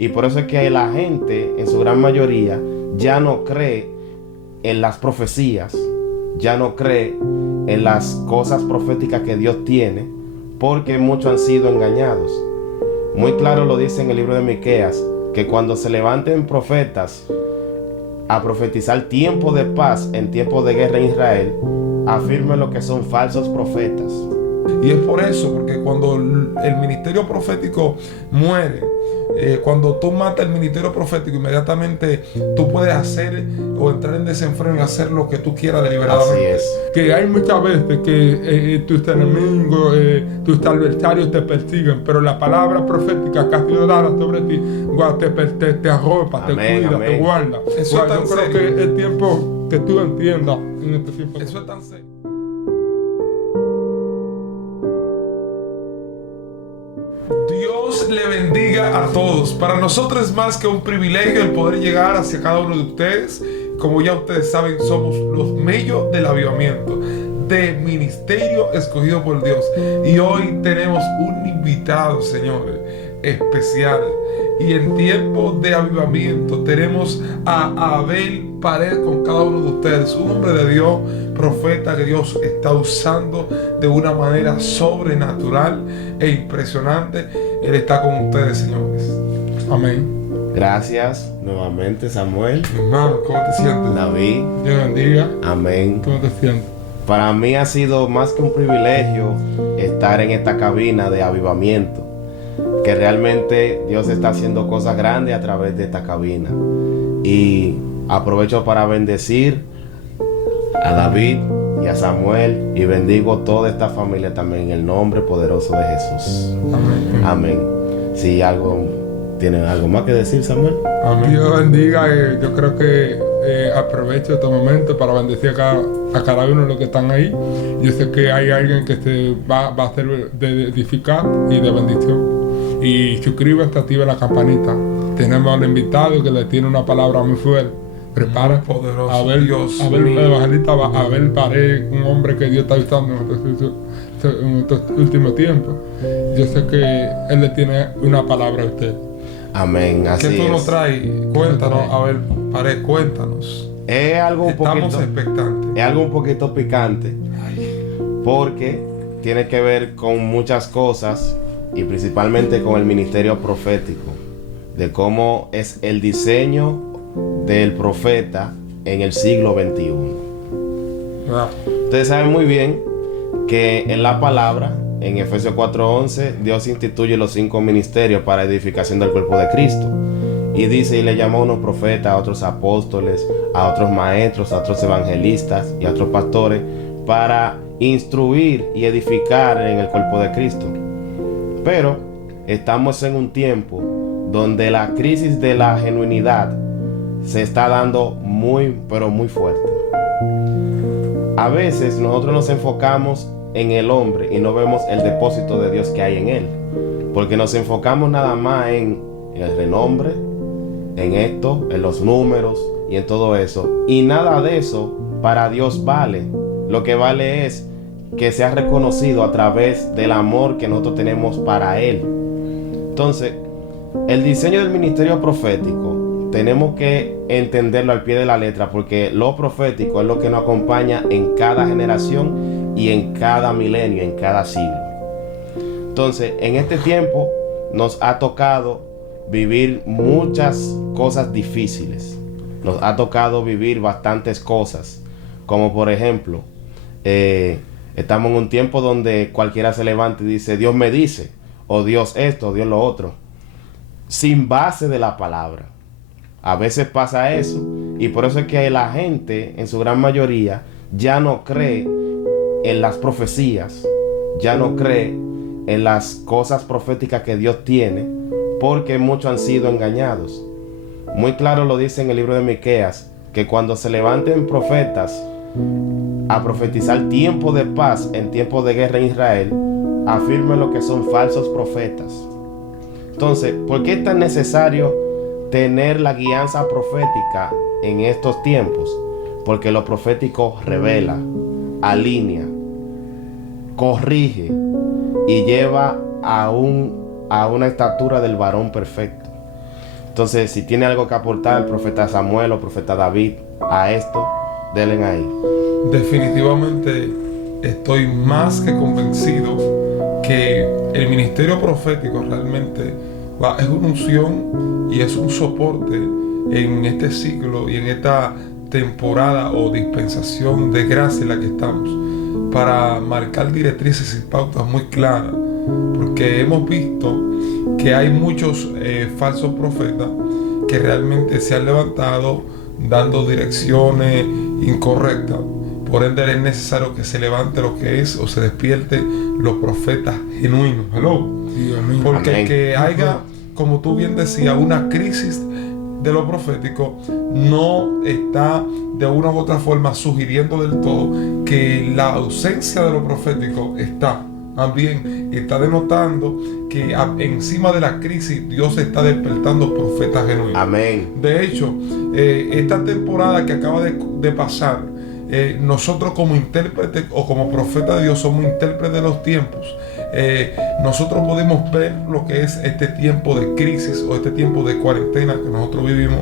Y por eso es que la gente, en su gran mayoría, ya no cree en las profecías, ya no cree en las cosas proféticas que Dios tiene, porque muchos han sido engañados. Muy claro lo dice en el libro de Miqueas, que cuando se levanten profetas a profetizar tiempo de paz en tiempo de guerra en Israel, afirmen lo que son falsos profetas. Y es por eso, porque cuando el ministerio profético muere, cuando tú matas el ministerio profético, inmediatamente tú puedes hacer o entrar en desenfreno y hacer lo que tú quieras deliberadamente. Así es. Que hay muchas veces que tus enemigos, tus adversarios te persiguen, pero la palabra profética que ha sido dada sobre ti, te arropa, te Amén, cuida, amén. te guarda. Eso es tan Yo creo serio. que es tiempo que tú entiendas en este tiempo. Eso es tan serio. Dios le bendiga a todos. Para nosotros es más que un privilegio el poder llegar hacia cada uno de ustedes. Como ya ustedes saben, somos los medios del avivamiento, de ministerio escogido por Dios. Y hoy tenemos un invitado, señores, especial. Y en tiempo de avivamiento tenemos a Abel Pared con cada uno de ustedes, un hombre de Dios, profeta que Dios está usando de una manera sobrenatural e impresionante. Él está con ustedes, señores. Amén. Gracias nuevamente, Samuel, Hermano, ¿cómo te sientes? David. Dios bendiga. Amén. ¿Cómo te sientes? Para mí ha sido más que un privilegio estar en esta cabina de avivamiento, que realmente Dios está haciendo cosas grandes a través de esta cabina. Y aprovecho para bendecir a David y a Samuel y bendigo toda esta familia también en el nombre poderoso de Jesús. Amén. Amén. Si tienen algo más que decir, Samuel. Amén. Dios bendiga. Yo creo que aprovecho este momento para bendecir a cada uno de los que están ahí. Yo sé que hay alguien que se va a ser de edificar y de bendición. Y suscríbete, activa la campanita. Tenemos al invitado que le tiene una palabra muy fuerte. Prepara Poderoso Abel, Dios Abel, mío. evangelista Abel Pared, un hombre que Dios está usando en estos últimos tiempos. Yo sé que él le tiene una palabra a usted. Amén. Así ¿Qué tú nos es. traes? Cuéntanos, Abel Pared, cuéntanos. Es algo un Estamos poquito, expectantes. es algo un poquito picante, Ay, porque tiene que ver con muchas cosas y principalmente con el ministerio profético, de cómo es el diseño del profeta en el siglo XXI. ah, Ustedes saben muy bien que en la palabra, en Efesios 4:11, Dios instituye los 5 ministerios para edificación del cuerpo de Cristo. Y dice, y le llamó a unos profetas, a otros apóstoles, a otros maestros, a otros evangelistas y a otros pastores para instruir y edificar en el cuerpo de Cristo. Pero estamos en un tiempo donde la crisis de la genuinidad se está dando muy, pero muy fuerte. A veces nosotros nos enfocamos en el hombre y no vemos el depósito de Dios que hay en él, porque nos enfocamos nada más en el renombre, en esto, en los números y en todo eso, y nada de eso para Dios vale. Lo que vale es que sea reconocido a través del amor que nosotros tenemos para Él. Entonces, el diseño del ministerio profético tenemos que entenderlo al pie de la letra, porque lo profético es lo que nos acompaña en cada generación y en cada milenio, en cada siglo. Entonces, en este tiempo nos ha tocado vivir muchas cosas difíciles. Nos ha tocado vivir bastantes cosas, como por ejemplo, estamos en un tiempo donde cualquiera se levanta y dice, Dios me dice, o Dios esto, o Dios lo otro, sin base de la palabra. A veces pasa eso, y por eso es que la gente, en su gran mayoría, ya no cree en las profecías, ya no cree en las cosas proféticas que Dios tiene, porque muchos han sido engañados. Muy claro lo dice en el libro de Miqueas, que cuando se levanten profetas a profetizar tiempo de paz en tiempo de guerra en Israel, afirmen lo que son falsos profetas. Entonces, ¿por qué es tan necesario tener la guianza profética en estos tiempos? Porque lo profético revela, alinea, corrige y lleva a una estatura del varón perfecto. Entonces, si tiene algo que aportar el profeta Samuel o el profeta David a esto, denle ahí. Definitivamente estoy más que convencido que el ministerio profético realmente es una unción y es un soporte en este siglo y en esta temporada o dispensación de gracia en la que estamos, para marcar directrices y pautas muy claras, porque hemos visto que hay muchos falsos profetas que realmente se han levantado dando direcciones incorrectas. Por ende es necesario que se levante lo que es o se despierte los profetas genuinos. Hello. Porque Amén. que haya, como tú bien decías, una crisis de lo profético no está de una u otra forma sugiriendo del todo que la ausencia de lo profético está. También está denotando que encima de la crisis Dios está despertando profetas genuinos. Amén. De hecho, esta temporada que acaba de pasar, nosotros como intérpretes o como profeta de Dios somos intérpretes de los tiempos. Nosotros podemos ver lo que es este tiempo de crisis o este tiempo de cuarentena que nosotros vivimos.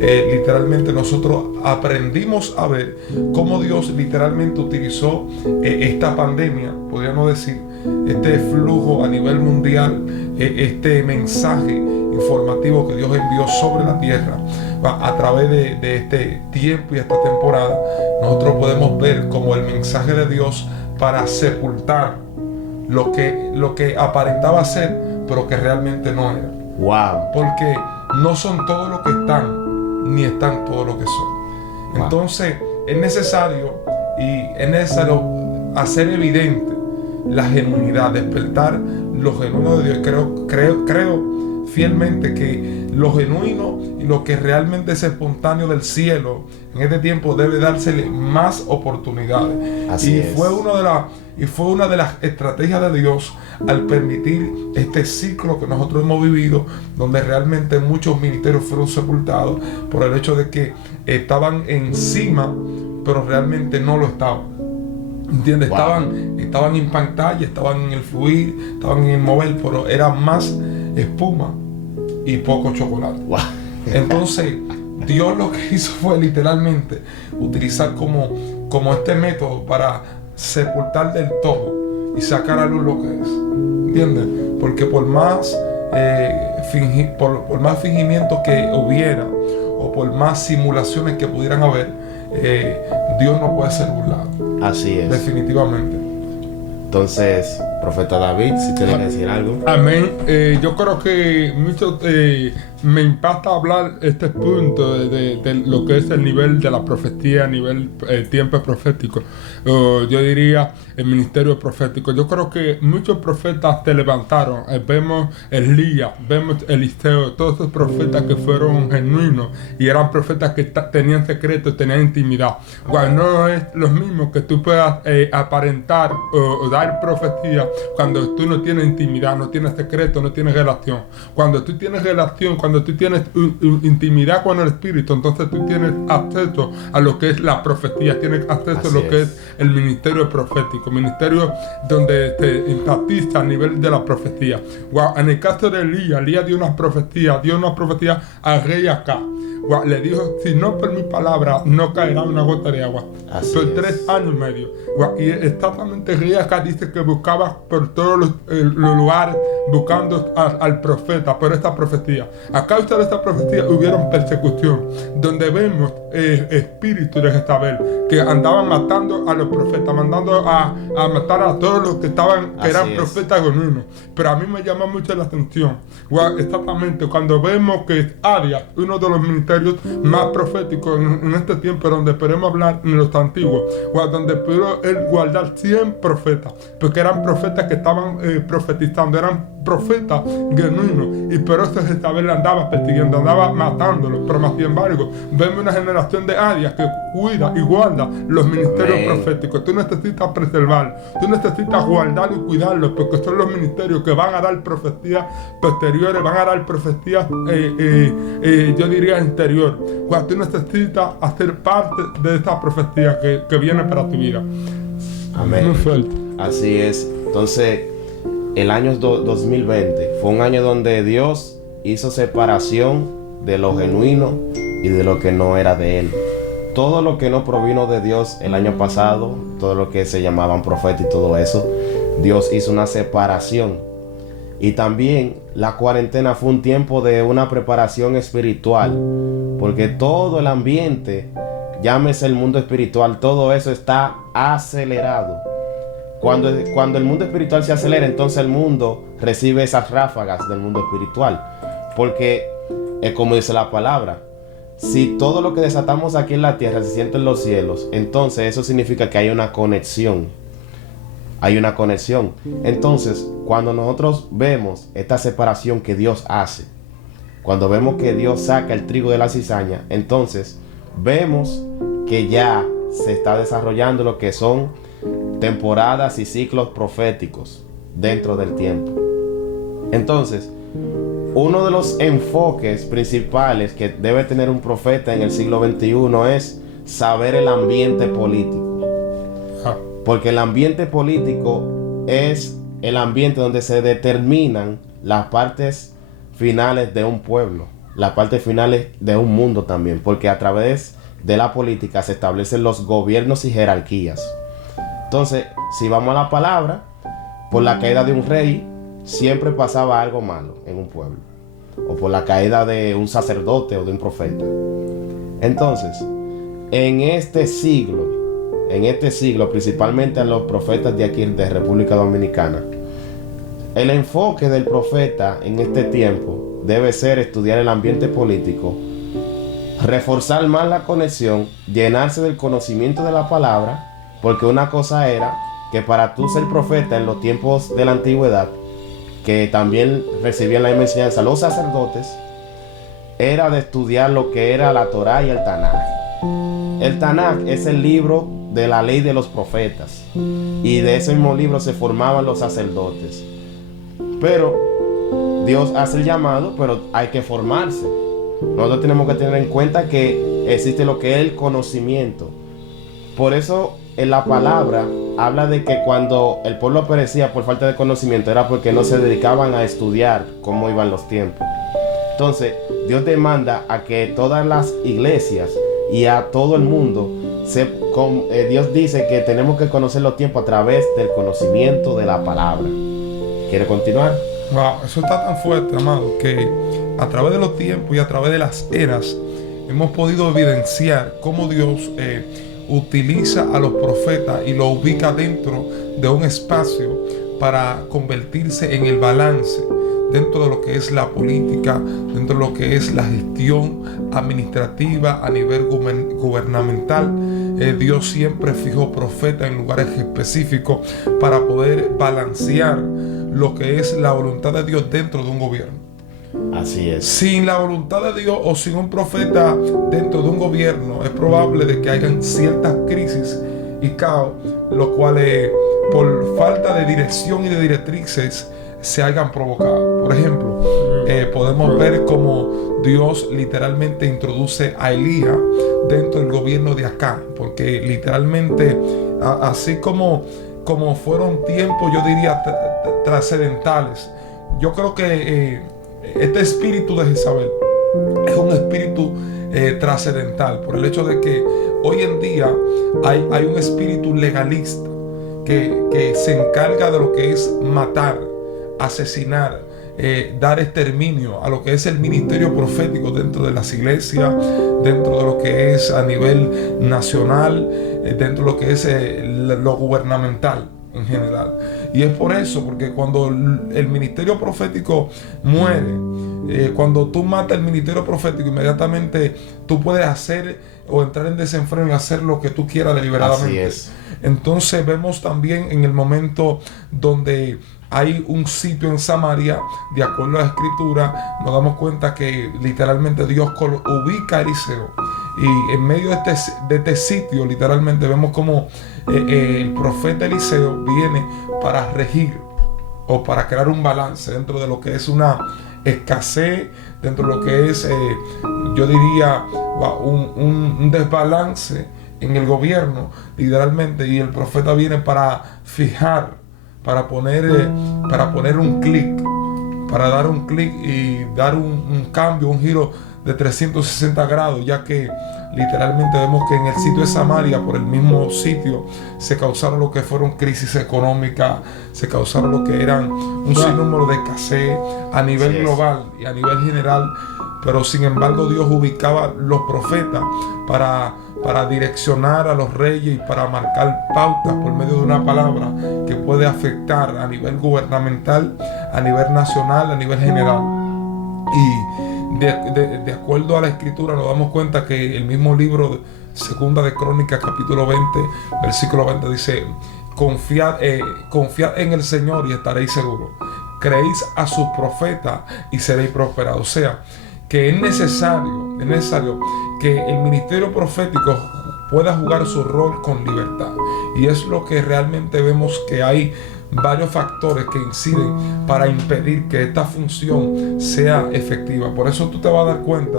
Literalmente nosotros aprendimos a ver cómo Dios literalmente utilizó esta pandemia, podríamos decir, este flujo a nivel mundial, este mensaje informativo que Dios envió sobre la tierra a través de este tiempo y esta temporada. Nosotros podemos ver como el mensaje de Dios para sepultar lo que aparentaba ser, pero que realmente no era. Wow. Porque no son todos los que están, ni están todos los que son. Wow. Entonces es necesario hacer evidente la genuinidad, despertar lo genuino de Dios. Creo fielmente que lo genuino y lo que realmente es espontáneo del cielo en este tiempo debe dársele más oportunidades. Así es. Fue una de las estrategias de Dios al permitir este ciclo que nosotros hemos vivido, donde realmente muchos ministerios fueron sepultados por el hecho de que estaban encima, pero realmente no lo estaban. ¿Entiendes? Wow. Estaban en pantalla, estaban en el fluir, estaban en el mover, pero era más espuma y poco chocolate. Wow. Entonces, Dios lo que hizo fue literalmente utilizar como este método para sepultar del todo y sacar a luz lo que es. ¿Entiendes? Porque por más fingimiento que hubiera o por más simulaciones que pudieran haber, Dios no puede ser burlado. Así es. Definitivamente. Entonces, profeta David, si tiene que decir algo. Amén. Yo creo que mucho me impacta hablar este punto de lo que es el nivel de la profecía, a nivel tiempo profético. Yo diría el ministerio profético. Yo creo que muchos profetas se levantaron. Vemos Elías, vemos Eliseo, todos esos profetas que fueron genuinos y eran profetas que tenían secretos, tenían intimidad. Bueno, no es lo mismo que tú puedas aparentar o dar profecía cuando tú no tienes intimidad, no tienes secreto, no tienes relación. Cuando tú tienes relación, cuando tú tienes intimidad con el Espíritu, entonces tú tienes acceso a lo que es la profecía, tienes acceso a lo que es el ministerio profético, ministerio donde te enfatiza a nivel de la profecía. Wow, en el caso de Elías dio una profecía al rey Acab. Wow, le dijo, si no por mi palabra no caerá una gota de agua. Así por es. 3 años y medio. Wow, y exactamente el rey Acab dice que buscaba por todos los lugares buscando al profeta por esta profecía. A causa de esta profecía hubieron persecución, donde vemos espíritu de Jezabel que andaban matando a los profetas, mandando a matar a todos los que eran Así profetas genuinos. Pero a mí me llama mucho la atención, wow, exactamente cuando vemos que Arias, uno de los ministerios más proféticos en este tiempo, donde podemos hablar en los antiguos, wow, donde pudo él guardar 100 profetas, porque eran profetas que estaban profetizando, eran profetas genuinos, y por eso Jezabel andaba persiguiendo, andaba matándolos. Pero más sin embargo, vemos una generación de Arias que cuida y guarda los ministerios proféticos. Tú necesitas preservar, tú necesitas guardar y cuidarlos, porque son los ministerios que van a dar profecías posteriores, van a dar profecías yo diría interior. Cuando tú necesitas hacer parte de esta profecía que viene para tu vida. Amén. Muy fuerte. Así es. Entonces, el año 2020 fue un año donde Dios hizo separación de lo genuino y de lo que no era de él. Todo lo que no provino de Dios el año pasado, todo lo que se llamaban profetas y todo eso, Dios hizo una separación. Y también la cuarentena fue un tiempo de una preparación espiritual, porque todo el ambiente, llámese el mundo espiritual, todo eso está acelerado. Cuando el mundo espiritual se acelera, entonces el mundo recibe esas ráfagas del mundo espiritual. Porque es como dice la palabra, si todo lo que desatamos aquí en la tierra se siente en los cielos, entonces eso significa que hay una conexión. Hay una conexión. Entonces, cuando nosotros vemos esta separación que Dios hace, cuando vemos que Dios saca el trigo de la cizaña, entonces vemos que ya se está desarrollando lo que son temporadas y ciclos proféticos dentro del tiempo. Entonces, uno de los enfoques principales que debe tener un profeta en el siglo XXI es saber el ambiente político. Porque el ambiente político es el ambiente donde se determinan las partes finales de un pueblo, las partes finales de un mundo también, porque a través de la política se establecen los gobiernos y jerarquías. Entonces, si vamos a la palabra, por la caída de un rey, siempre pasaba algo malo en un pueblo, o por la caída de un sacerdote o de un profeta. Entonces, en este siglo, principalmente a los profetas de aquí de República Dominicana, el enfoque del profeta en este tiempo debe ser estudiar el ambiente político, reforzar más la conexión, llenarse del conocimiento de la palabra, porque una cosa era que para tú ser profeta en los tiempos de la antigüedad, que también recibían la misma enseñanza los sacerdotes, era de estudiar lo que era la Torá y el Tanaj. El Tanaj es el libro de la ley de los profetas, y de ese mismo libro se formaban los sacerdotes. Pero Dios hace el llamado, pero hay que formarse. Nosotros tenemos que tener en cuenta que existe lo que es el conocimiento. Por eso en la palabra habla de que cuando el pueblo perecía por falta de conocimiento era porque no se dedicaban a estudiar cómo iban los tiempos. Entonces Dios demanda a que todas las iglesias y a todo el mundo Dios dice que tenemos que conocer los tiempos a través del conocimiento de la palabra. ¿Quiere continuar? Wow, eso está tan fuerte, amado, que a través de los tiempos y a través de las eras hemos podido evidenciar cómo Dios utiliza a los profetas y los ubica dentro de un espacio para convertirse en el balance dentro de lo que es la política, dentro de lo que es la gestión administrativa a nivel gubernamental. Dios siempre fijó profetas en lugares específicos para poder balancear lo que es la voluntad de Dios dentro de un gobierno. Así es. Sin la voluntad de Dios o sin un profeta dentro de un gobierno, es probable de que hayan ciertas crisis y caos, los cuales por falta de dirección y de directrices se hayan provocado. Por ejemplo, podemos ver cómo Dios literalmente introduce a Elías dentro del gobierno de acá, porque literalmente así como fueron tiempos, yo diría, trascendentales. Yo creo que este espíritu de Jezabel es un espíritu trascendental, por el hecho de que hoy en día hay un espíritu legalista que se encarga de lo que es matar, asesinar, dar exterminio a lo que es el ministerio profético dentro de las iglesias, dentro de lo que es a nivel nacional, dentro de lo que es lo gubernamental en general. Y es por eso, porque cuando el ministerio profético muere, cuando tú matas el ministerio profético, inmediatamente tú puedes hacer o entrar en desenfreno y hacer lo que tú quieras deliberadamente. Así es. Entonces vemos también en el momento donde hay un sitio en Samaria, de acuerdo a la escritura, nos damos cuenta que literalmente Dios ubica a Eliseo. Y en medio de este sitio, literalmente vemos como el profeta Eliseo viene para regir o para crear un balance dentro de lo que es una escasez, dentro de lo que es, yo diría, un desbalance en el gobierno, literalmente. Y el profeta viene para fijar, para poner un clic, para dar un clic y dar un cambio, un giro de 360 grados, ya que literalmente vemos que en el sitio de Samaria, por el mismo sitio, se causaron lo que fueron crisis económicas, se causaron lo que eran un sinnúmero de escasez a nivel global y a nivel general. Pero sin embargo Dios ubicaba los profetas para direccionar a los reyes y para marcar pautas por medio de una palabra que puede afectar a nivel gubernamental, a nivel nacional, a nivel general. Y de acuerdo a la escritura nos damos cuenta que el mismo libro de Segunda de Crónicas capítulo 20 versículo 20 dice: confiad en el Señor y estaréis seguros, creéis a sus profetas y seréis prosperados. O sea, que es necesario que el ministerio profético pueda jugar su rol con libertad. Y es lo que realmente vemos, que hay varios factores que inciden para impedir que esta función sea efectiva. Por eso tú te vas a dar cuenta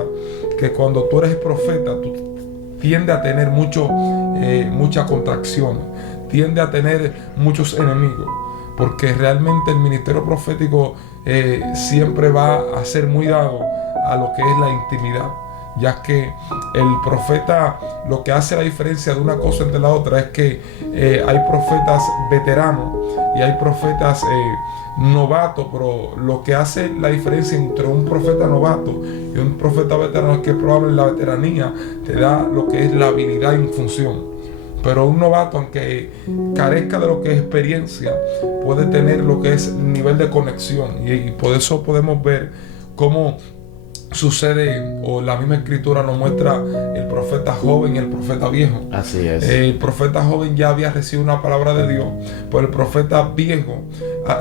que cuando tú eres profeta, tú tiendes a tener muchas contracciones, tiende a tener muchos enemigos, porque realmente el ministerio profético siempre va a ser muy dado a lo que es la intimidad, ya que el profeta, lo que hace la diferencia de una cosa entre la otra es que hay profetas veteranos y hay profetas novatos, pero lo que hace la diferencia entre un profeta novato y un profeta veterano es que probablemente la veteranía te da lo que es la habilidad en función, pero un novato, aunque carezca de lo que es experiencia, puede tener lo que es nivel de conexión, y por eso podemos ver cómo sucede, o la misma escritura nos muestra el profeta joven y el profeta viejo. Así es. El profeta joven ya había recibido una palabra de Dios, pero el profeta viejo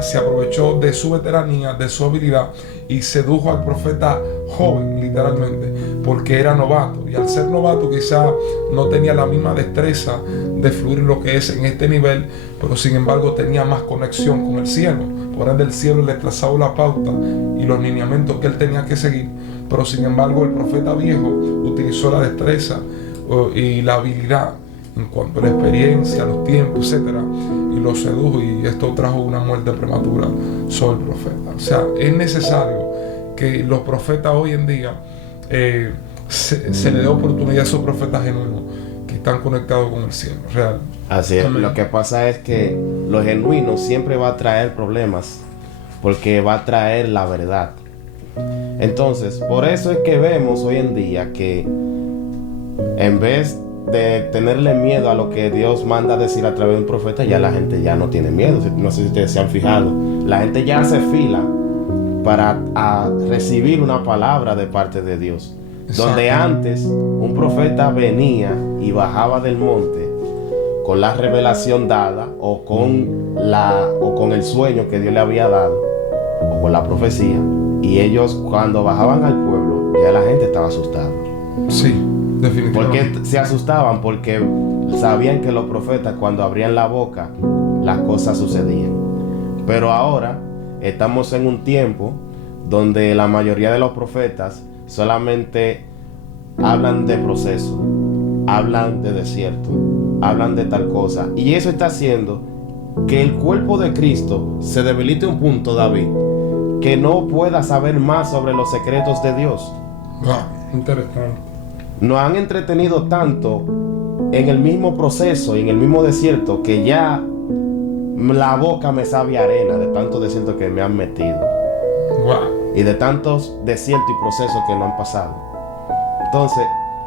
se aprovechó de su veteranía, de su habilidad, y sedujo al profeta joven, literalmente, porque era novato, y al ser novato quizá no tenía la misma destreza de fluir lo que es en este nivel, pero sin embargo tenía más conexión con el cielo. Por ende el cielo le trazaba la pauta y los lineamientos que él tenía que seguir, pero sin embargo el profeta viejo utilizó la destreza y la habilidad en cuanto a la experiencia, los tiempos, etcétera, y lo sedujo, y esto trajo una muerte prematura sobre el profeta. O sea, es necesario que los profetas hoy en día se le dé oportunidad a esos profetas genuinos que están conectados con el cielo real. Así es. Amén. Lo que pasa es que lo genuino siempre va a traer problemas, porque va a traer la verdad. Entonces, por eso es que vemos hoy en día que en vez de tenerle miedo a lo que Dios manda a decir a través de un profeta, ya la gente ya no tiene miedo. No sé si ustedes se han fijado, la gente ya hace fila para recibir una palabra de parte de Dios. Donde antes un profeta venía y bajaba del monte con la revelación dada, o con el sueño que Dios le había dado, o con la profecía, y ellos cuando bajaban al pueblo ya la gente estaba asustada. Sí, definitivamente. ¿Por qué se asustaban? Porque sabían que los profetas, cuando abrían la boca, las cosas sucedían. Pero ahora estamos en un tiempo donde la mayoría de los profetas solamente hablan de proceso, hablan de desierto, hablan de tal cosa, y eso está haciendo que el cuerpo de Cristo se debilite un punto, David, que no pueda saber más sobre los secretos de Dios. Interesante. Nos han entretenido tanto en el mismo proceso y en el mismo desierto que ya la boca me sabe a arena de tanto desierto que me han metido. Wow. Y de tantos desiertos y procesos que no han pasado. Entonces,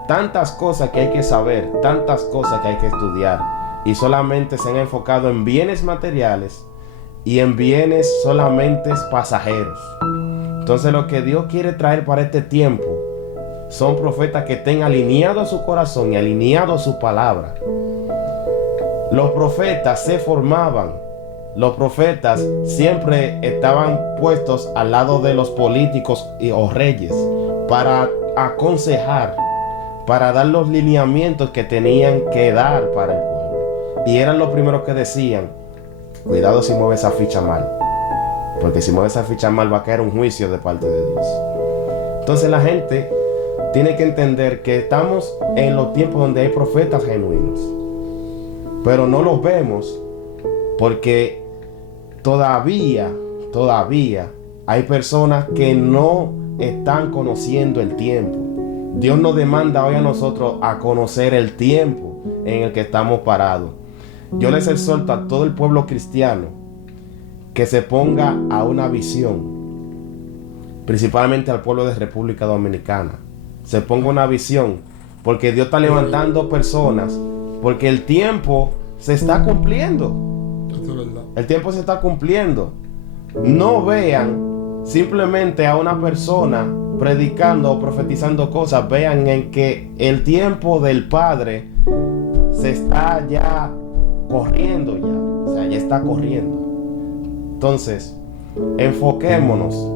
tantas cosas que hay que saber, tantas cosas que hay que estudiar, y solamente se han enfocado en bienes materiales y en bienes solamente pasajeros. Entonces, lo que Dios quiere traer para este tiempo son profetas que estén alineados a su corazón y alineados a su palabra. Los profetas se formaban. Los profetas siempre estaban puestos al lado de los políticos o reyes para aconsejar, para dar los lineamientos que tenían que dar para el pueblo. Y eran los primeros que decían: cuidado si mueve esa ficha mal, porque si mueve esa ficha mal va a caer un juicio de parte de Dios. Entonces la gente tiene que entender que estamos en los tiempos donde hay profetas genuinos, pero no los vemos porque todavía hay personas que no están conociendo el tiempo. Dios nos demanda hoy a nosotros a conocer el tiempo en el que estamos parados. Yo les exhorto a todo el pueblo cristiano que se ponga a una visión, principalmente al pueblo de República Dominicana. Se ponga una visión, porque Dios está levantando personas, porque el tiempo se está cumpliendo. Eso es verdad. El tiempo se está cumpliendo. No vean simplemente a una persona predicando o profetizando cosas. Vean en que el tiempo del Padre se está ya corriendo ya. O sea, ya está corriendo. Entonces, enfoquémonos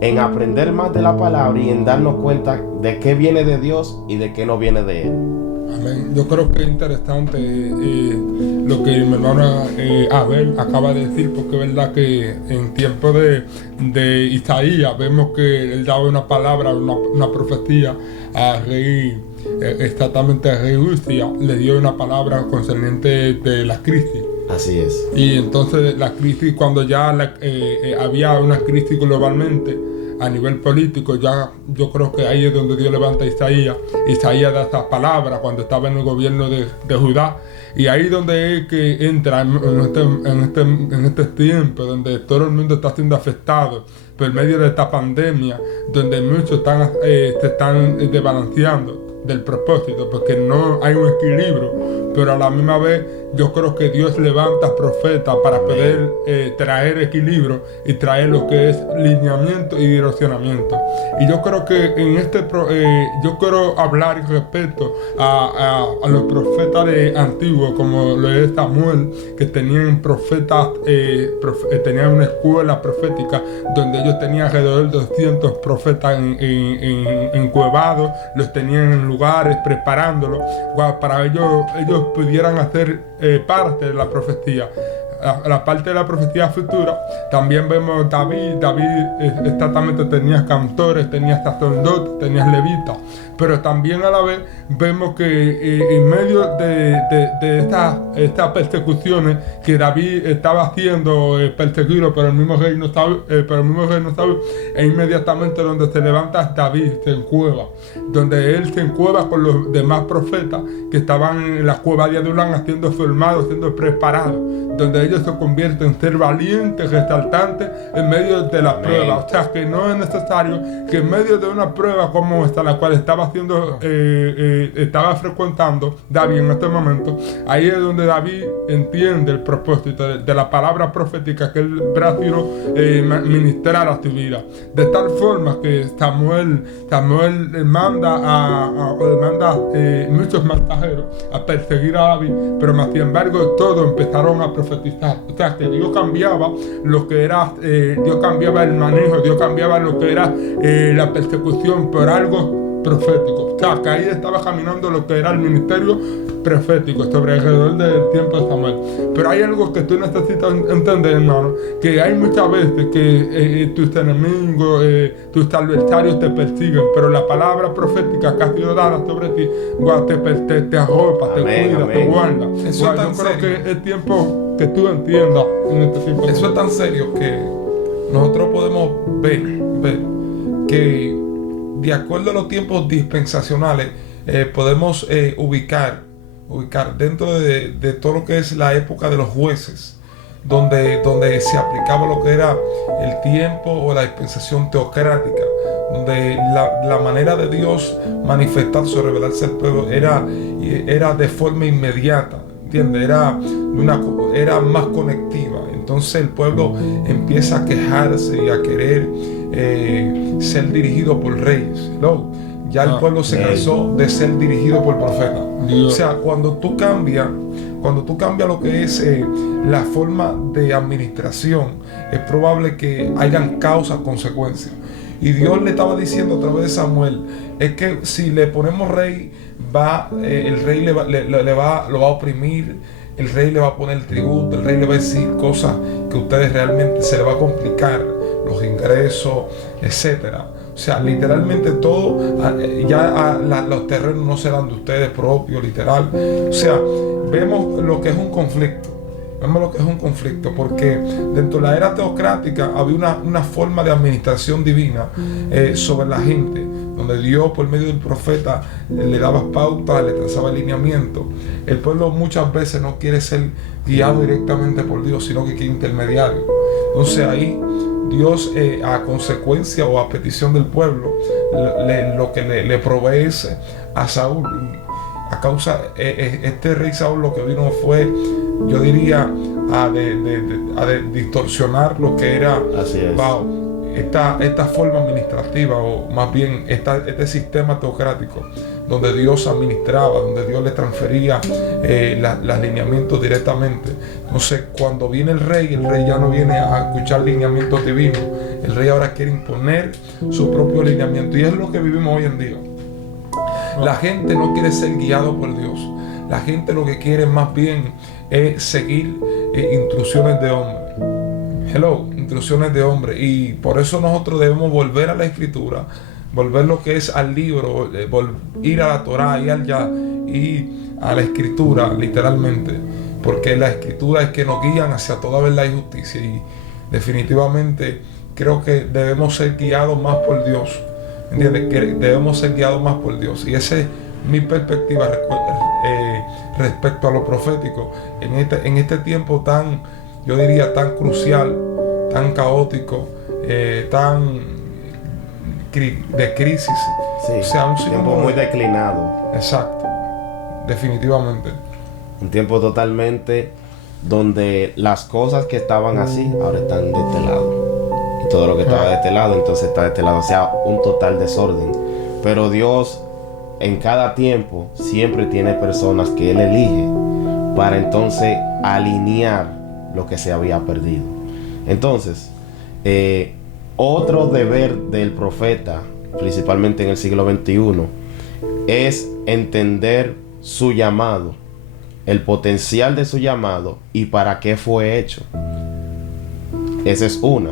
en aprender más de la palabra y en darnos cuenta de qué viene de Dios y de qué no viene de Él. Amén. Yo creo que es interesante lo que mi hermano Abel acaba de decir, porque es verdad que en tiempo de Isaías vemos que él daba una palabra, una profecía al rey, exactamente al rey Uzías, le dio una palabra concerniente de la crisis. Así es. Y entonces la crisis, cuando ya había una crisis globalmente a nivel político, ya yo creo que ahí es donde Dios levanta a Isaías. Isaías da esas palabras cuando estaba en el gobierno de Judá. Y ahí es donde es que entra en este tiempo donde todo el mundo está siendo afectado por medio de esta pandemia, donde muchos se están desbalanceando del propósito, porque no hay un equilibrio, pero a la misma vez yo creo que Dios levanta profetas para poder traer equilibrio y traer lo que es lineamiento y direccionamiento. Y yo creo que en yo quiero hablar respecto a los profetas antiguos, como lo es Samuel, que tenían profetas, tenían una escuela profética donde ellos tenían alrededor de 200 profetas encuevados, los tenían en lugares preparándolos para ellos pudieran hacer parte de la profecía. La parte de la profecía futura, también vemos David exactamente tenía cantores, tenía sacerdotes, tenía levitas, pero también a la vez vemos que en medio de estas persecuciones que David estaba haciendo, perseguido, pero el mismo rey no sabe, e inmediatamente donde se levanta David se encueva, donde él se encueva con los demás profetas que estaban en la cueva de Adulán siendo formados, siendo preparados, donde ellos se convierten en ser valientes, resaltantes en medio de la prueba. O sea que no es necesario que en medio de una prueba como esta, la cual estaba frecuentando David en este momento, ahí es donde David entiende el propósito de la palabra profética que él prefirió ministrar a su vida. De tal forma que Samuel manda muchos mensajeros a perseguir a David, pero más sin embargo todos empezaron a profetizar. O sea que Dios cambiaba lo que era, Dios cambiaba el manejo, Dios cambiaba lo que era la persecución por algo profético. O sea que ahí estaba caminando lo que era el ministerio profético sobre alrededor del tiempo de Samuel. Pero hay algo que tú necesitas entender, hermano, que hay muchas veces que tus enemigos, tus adversarios te persiguen, pero la palabra profética que ha sido dada sobre ti te arropa, te cuida, te guarda. Eso es tan yo creo serio. que es tiempo que tú entiendas en este tiempo. Eso es tan serio que nosotros podemos ver que de acuerdo a los tiempos dispensacionales podemos ubicar dentro de todo lo que es la época de los jueces, donde se aplicaba lo que era el tiempo o la dispensación teocrática, donde la manera de Dios manifestarse o revelarse al pueblo era de forma inmediata, ¿entiendes? Era más conectiva. Entonces el pueblo empieza a quejarse y a querer ser dirigido por reyes. ¿No? Ya el pueblo se cansó de ser dirigido por profetas. O sea, cuando tú cambias lo que es la forma de administración, es probable que hayan causas, consecuencias. Y Dios le estaba diciendo a través de Samuel, es que si le ponemos rey, el rey lo va a oprimir, el rey le va a poner tributo, el rey le va a decir cosas que a ustedes realmente se le va a complicar, los ingresos, etcétera. O sea, literalmente todo, los terrenos no serán de ustedes propios, literal. O sea, vemos lo que es un conflicto. Vemos lo que es un conflicto, porque dentro de la era teocrática había una forma de administración divina sobre la gente, donde Dios por medio del profeta le daba pautas, le trazaba lineamiento. El pueblo muchas veces no quiere ser guiado directamente por Dios, sino que quiere intermediario. Entonces ahí Dios, a consecuencia o a petición del pueblo, lo que le provee es a Saúl. Y a causa, este rey Saúl lo que vino fue, yo diría, a distorsionar lo que era esta forma administrativa, o más bien este sistema teocrático, donde Dios administraba, donde Dios le transfería los lineamientos directamente. Entonces, cuando viene el rey ya no viene a escuchar lineamientos divinos. El rey ahora quiere imponer su propio lineamiento, y es lo que vivimos hoy en día. La gente no quiere ser guiado por Dios. La gente lo que quiere más bien es seguir instrucciones de hombre. Instrucciones de hombre. Y por eso nosotros debemos volver a la Escritura, volver lo que es al libro, ir a la Torá, ir a la Escritura, literalmente. Porque la Escritura es que nos guían hacia toda verdad y justicia. Y definitivamente creo que debemos ser guiados más por Dios. ¿Entiendes? Que debemos ser guiados más por Dios. Y esa es mi perspectiva respecto a lo profético. En este tiempo tan, yo diría, tan crucial, tan caótico, tan de crisis. Sí, o sea, un tiempo muy declinado. Exacto, definitivamente. Un tiempo totalmente donde las cosas que estaban así ahora están de este lado. Y todo lo que estaba de este lado, entonces está de este lado. O sea, un total desorden. Pero Dios, en cada tiempo, siempre tiene personas que Él elige para entonces alinear lo que se había perdido. Entonces, otro deber del profeta, principalmente en el siglo XXI, es entender su llamado, el potencial de su llamado y para qué fue hecho. Esa es una.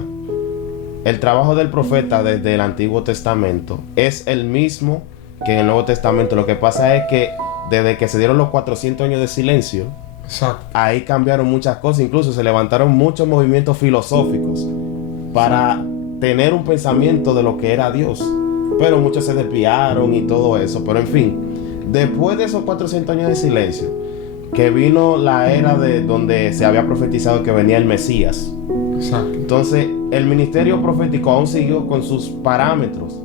El trabajo del profeta desde el Antiguo Testamento es el mismo que en el Nuevo Testamento. Lo que pasa es que desde que se dieron los 400 años de silencio, exacto, ahí cambiaron muchas cosas. Incluso se levantaron muchos movimientos filosóficos para tener un pensamiento de lo que era Dios. Pero muchos se desviaron y todo eso. Pero en fin, después de esos 400 años de silencio, que vino la era de donde se había profetizado que venía el Mesías. exacto. Entonces, el ministerio profético aún siguió con sus parámetros.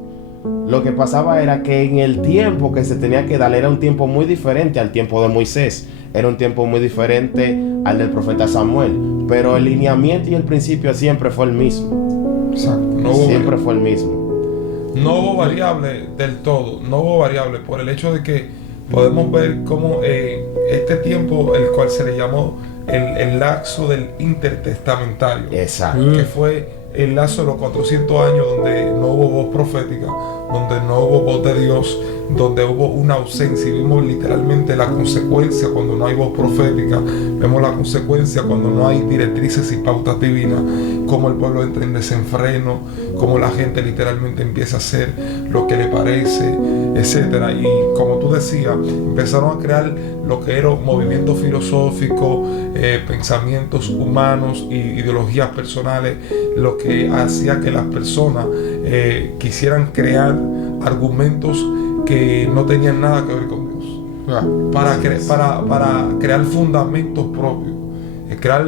Lo que pasaba era que en el tiempo que se tenía que dar era un tiempo muy diferente al tiempo de Moisés. Era un tiempo muy diferente al del profeta Samuel. Pero el lineamiento y el principio siempre fue el mismo. Exacto. Siempre fue el mismo. No hubo variable del todo. No hubo variable por el hecho de que podemos ver cómo este tiempo, el cual se le llamó el lapso del intertestamentario. Exacto. Que fue el lapso de los 400 años donde no hubo voz profética, donde no hubo voz de Dios, donde hubo una ausencia. Y vimos literalmente la consecuencia cuando no hay voz profética. Vemos la consecuencia cuando no hay directrices y pautas divinas, cómo el pueblo entra en desenfreno, cómo la gente literalmente empieza a hacer lo que le parece, etcétera. Y como tú decías, empezaron a crear lo que era movimientos filosóficos, pensamientos humanos y ideologías personales, lo que hacía que las personas quisieran crear argumentos que no tenían nada que ver con Dios, para crear fundamentos propios, crear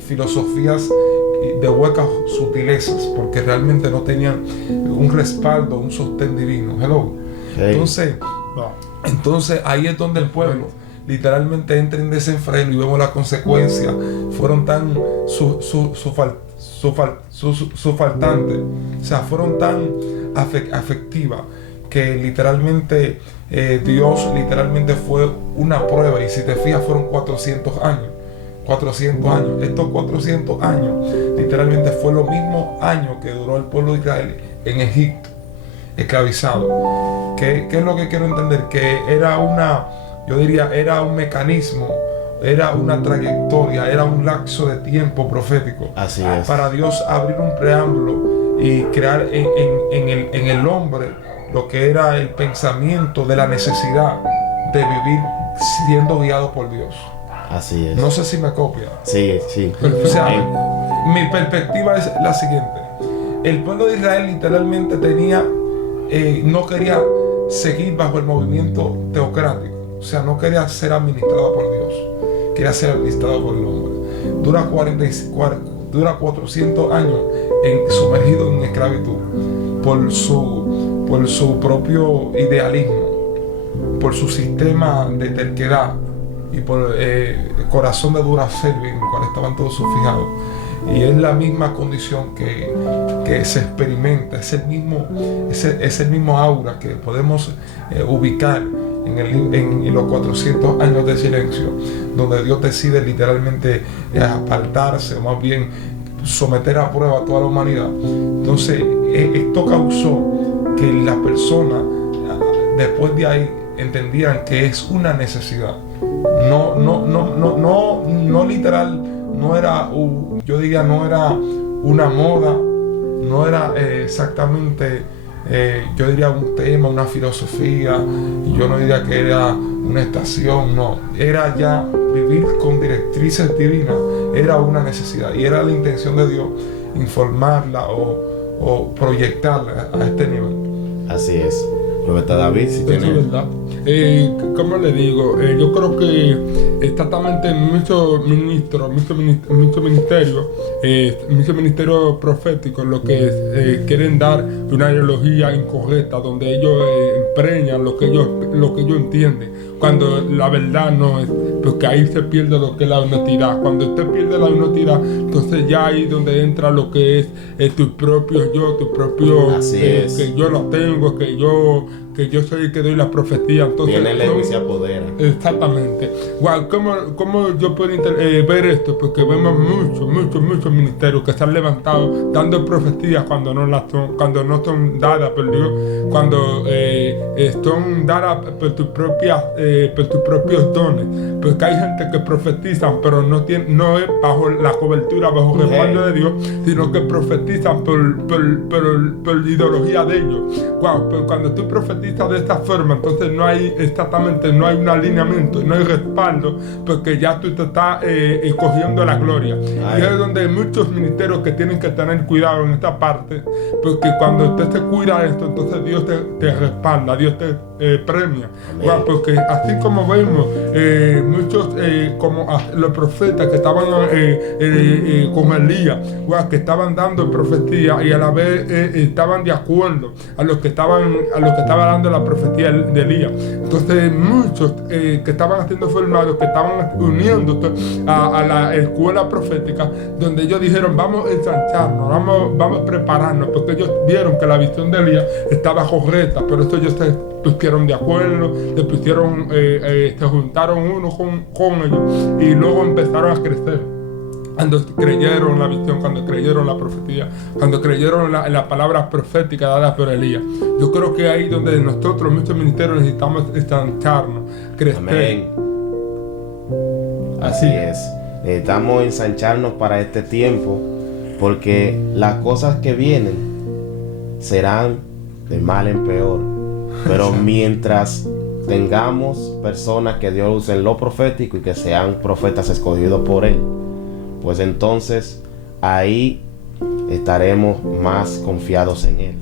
filosofías de huecas sutilezas, porque realmente no tenían un respaldo, un sostén divino. Entonces ahí es donde el pueblo literalmente entra en desenfreno y vemos las consecuencias. Fueron tan faltantes, o sea, fueron tan afectivas, que literalmente Dios literalmente fue una prueba. Y si te fijas, fueron 400 años. Estos 400 años literalmente fue lo mismo año que duró el pueblo de Israel en Egipto, esclavizado. ¿Qué es lo que quiero entender? Que era era un mecanismo, era una trayectoria, era un lapso de tiempo profético. Así es. Para Dios abrir un preámbulo y crear en el hombre lo que era el pensamiento de la necesidad de vivir siendo guiado por Dios. Así es. No sé si me copia. Sí, sí. O sea, mi perspectiva es la siguiente. El pueblo de Israel literalmente no quería seguir bajo el movimiento teocrático. O sea, no quería ser administrado por Dios. Quería ser administrado por el hombre. Dura 400 años sumergido en esclavitud por su propio idealismo, por su sistema de terquedad y por el corazón de Duracell en el cual estaban todos fijados. Y es la misma condición que se experimenta, es el mismo aura que podemos ubicar en los 400 años de silencio, donde Dios decide literalmente apartarse, o más bien someter a prueba a toda la humanidad. Entonces, esto causó que las personas, después de ahí, entendieran que es una necesidad. No literal, no era, yo diría, no era una moda, no era exactamente, yo diría, un tema, una filosofía, yo no diría que era una estación, no, era ya vivir con directrices divinas, era una necesidad y era la intención de Dios informarla o proyectarla a este nivel. Así es. Profeta David, si tiene... Eso es verdad. ¿Cómo le digo? Yo creo que exactamente muchos ministros, muchos ministerios proféticos lo que quieren dar una ideología incorrecta donde ellos empreñan lo que ellos entienden, cuando la verdad no es, porque ahí se pierde lo que es la honestidad. Cuando usted pierde la honestidad, entonces ya ahí donde entra lo que es tu propio yo, tu propio que yo lo tengo, que yo soy el que doy la profecía. Entonces, viene el ego y se apodera. Exactamente. Wow, ¿cómo yo puedo ver esto? Porque vemos muchos ministerios que se han levantado dando profecías cuando no son dadas por Dios, cuando son dadas por tus propios dones. Porque hay gente que profetizan, pero no es bajo la cobertura, bajo el respaldo de Dios, sino que profetizan por ideología de ellos. Wow, pero cuando tú profetizas de esta forma, entonces no hay un alineamiento, no hay respaldo, porque ya tú te estás cogiendo la gloria. Y es donde hay muchos ministerios que tienen que tener cuidado en esta parte, porque cuando usted se cuida de esto, entonces Dios te respalda, Dios te premia. Wow, porque así como vemos muchos como los profetas que estaban con Elías, wow, que estaban dando profecía y a la vez estaban de acuerdo a lo que estaba dando la profecía de Elías. Entonces muchos que estaban haciendo formados, que estaban uniéndose a la escuela profética, donde ellos dijeron vamos a ensancharnos, vamos a prepararnos, porque ellos vieron que la visión de Elías estaba correcta, por eso ellos se pusieron de acuerdo, se juntaron uno con ellos y luego empezaron a crecer. Cuando creyeron la visión, cuando creyeron la profecía, cuando creyeron la palabra profética dada por Elías. Yo creo que ahí donde nosotros, muchos ministerios, necesitamos ensancharnos, crecer. Amén. Así es. Necesitamos ensancharnos para este tiempo, porque las cosas que vienen serán de mal en peor. Pero mientras tengamos personas que Dios use en lo profético y que sean profetas escogidos por Él, pues entonces ahí estaremos más confiados en Él.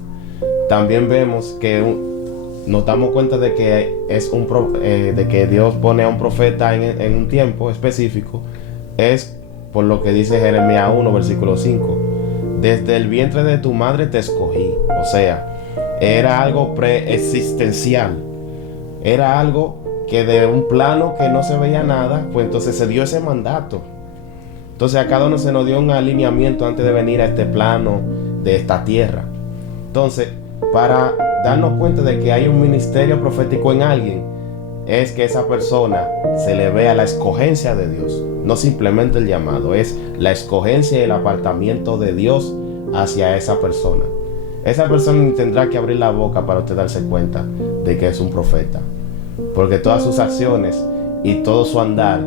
También vemos que nos damos cuenta de que de que Dios pone a un profeta en un tiempo específico, es por lo que dice Jeremías 1, versículo 5. Desde el vientre de tu madre te escogí. O sea, era algo preexistencial. Era algo que de un plano que no se veía nada, pues entonces se dio ese mandato. Entonces a cada uno se nos dio un alineamiento antes de venir a este plano de esta tierra. Entonces, para darnos cuenta de que hay un ministerio profético en alguien, es que esa persona se le vea la escogencia de Dios. No simplemente el llamado, es la escogencia y el apartamiento de Dios hacia esa persona. Esa persona tendrá que abrir la boca para usted darse cuenta de que es un profeta. Porque todas sus acciones y todo su andar,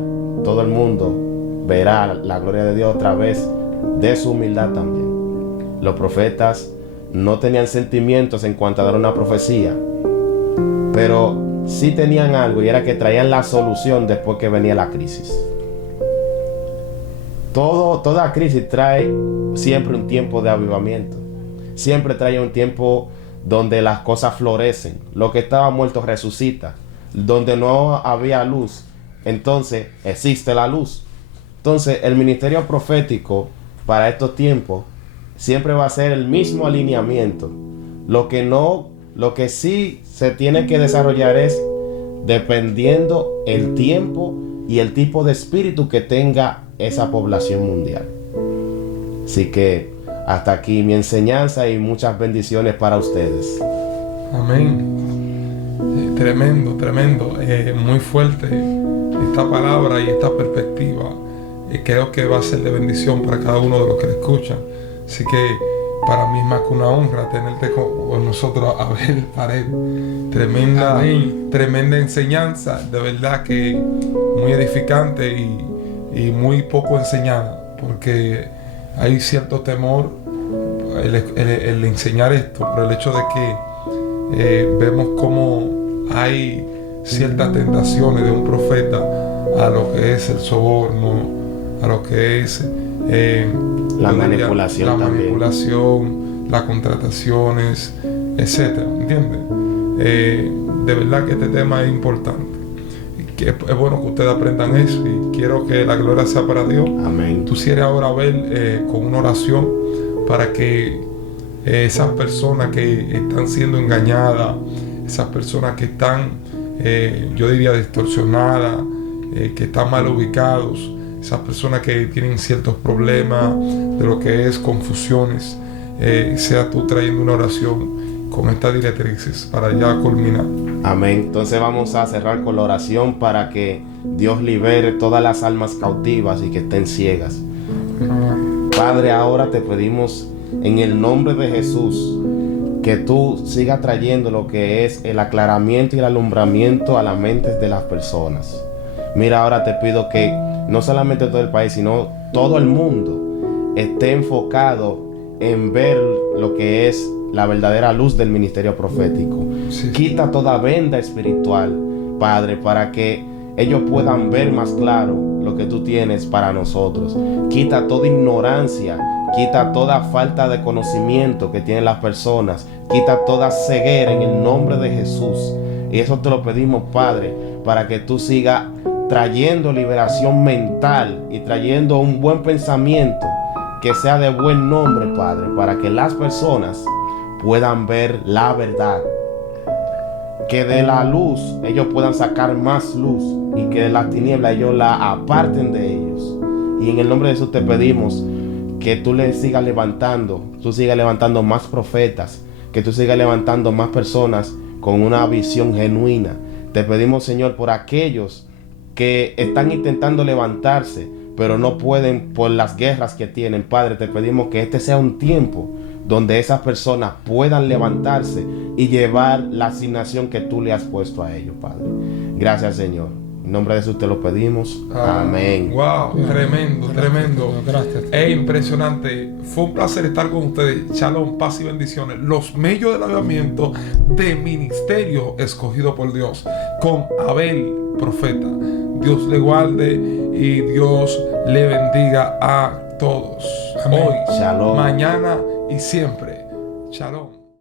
todo el mundo verá la gloria de Dios a través de su humildad también. Los profetas no tenían sentimientos en cuanto a dar una profecía, pero sí tenían algo, y era que traían la solución después que venía la crisis. Toda crisis trae siempre un tiempo de avivamiento. Siempre trae un tiempo donde las cosas florecen. Lo que estaba muerto resucita. Donde no había luz, entonces existe la luz. Entonces el ministerio profético para estos tiempos siempre va a ser el mismo alineamiento. Lo que sí se tiene que desarrollar es dependiendo el tiempo y el tipo de espíritu que tenga esa población mundial. Así que hasta aquí mi enseñanza y muchas bendiciones para ustedes. Amén. Tremendo, muy fuerte esta palabra y esta perspectiva. Creo que va a ser de bendición para cada uno de los que le escuchan. Así que para mí es más que una honra tenerte con nosotros, Abel Pared. Tremenda enseñanza, de verdad que muy edificante y muy poco enseñada, porque hay cierto temor el enseñar esto, por el hecho de que vemos cómo hay ciertas tentaciones de un profeta a lo que es el soborno, a lo que es la manipulación, las contrataciones, etcétera, ¿entiendes? De verdad que este tema es importante, que es bueno que ustedes aprendan eso, y quiero que la gloria sea para Dios. Amén. Tú quieres ahora ver con una oración para que esas personas que están siendo engañadas, esas personas que están, yo diría, distorsionadas, que están mal ubicados, esas personas que tienen ciertos problemas de lo que es confusiones, sea tú trayendo una oración con estas directrices para ya culminar. Amén. Entonces vamos a cerrar con la oración para que Dios libere todas las almas cautivas y que estén ciegas. Padre, ahora te pedimos en el nombre de Jesús que tú sigas trayendo lo que es el aclaramiento y el alumbramiento a las mentes de las personas. Mira, ahora te pido que no solamente todo el país, sino todo el mundo esté enfocado en ver lo que es la verdadera luz del ministerio profético. Sí. Quita toda venda espiritual, Padre, para que ellos puedan ver más claro lo que tú tienes para nosotros. Quita toda ignorancia, quita toda falta de conocimiento que tienen las personas, quita toda ceguera en el nombre de Jesús. Y eso te lo pedimos, Padre, para que tú sigas trayendo liberación mental y trayendo un buen pensamiento que sea de buen nombre, Padre, para que las personas puedan ver la verdad, que de la luz ellos puedan sacar más luz y que de las tinieblas ellos la aparten de ellos. Y en el nombre de Jesús te pedimos que tú le sigas levantando, tú sigas levantando más profetas, que tú sigas levantando más personas con una visión genuina. Te pedimos, Señor, por aquellos que están intentando levantarse pero no pueden por las guerras que tienen. Padre, te pedimos que este sea un tiempo donde esas personas puedan levantarse y llevar la asignación que tú le has puesto a ellos, Padre. Gracias, Señor. En nombre de Jesús te lo pedimos. Amén. Wow, tremendo. Gracias. Es impresionante. Fue un placer estar con ustedes. Shalom, paz y bendiciones. Los medios del avivamiento de ministerio escogido por Dios, con Abel, profeta. Dios le guarde y Dios le bendiga a todos. Amén. Hoy, Shalom. mañana y siempre. Shalom.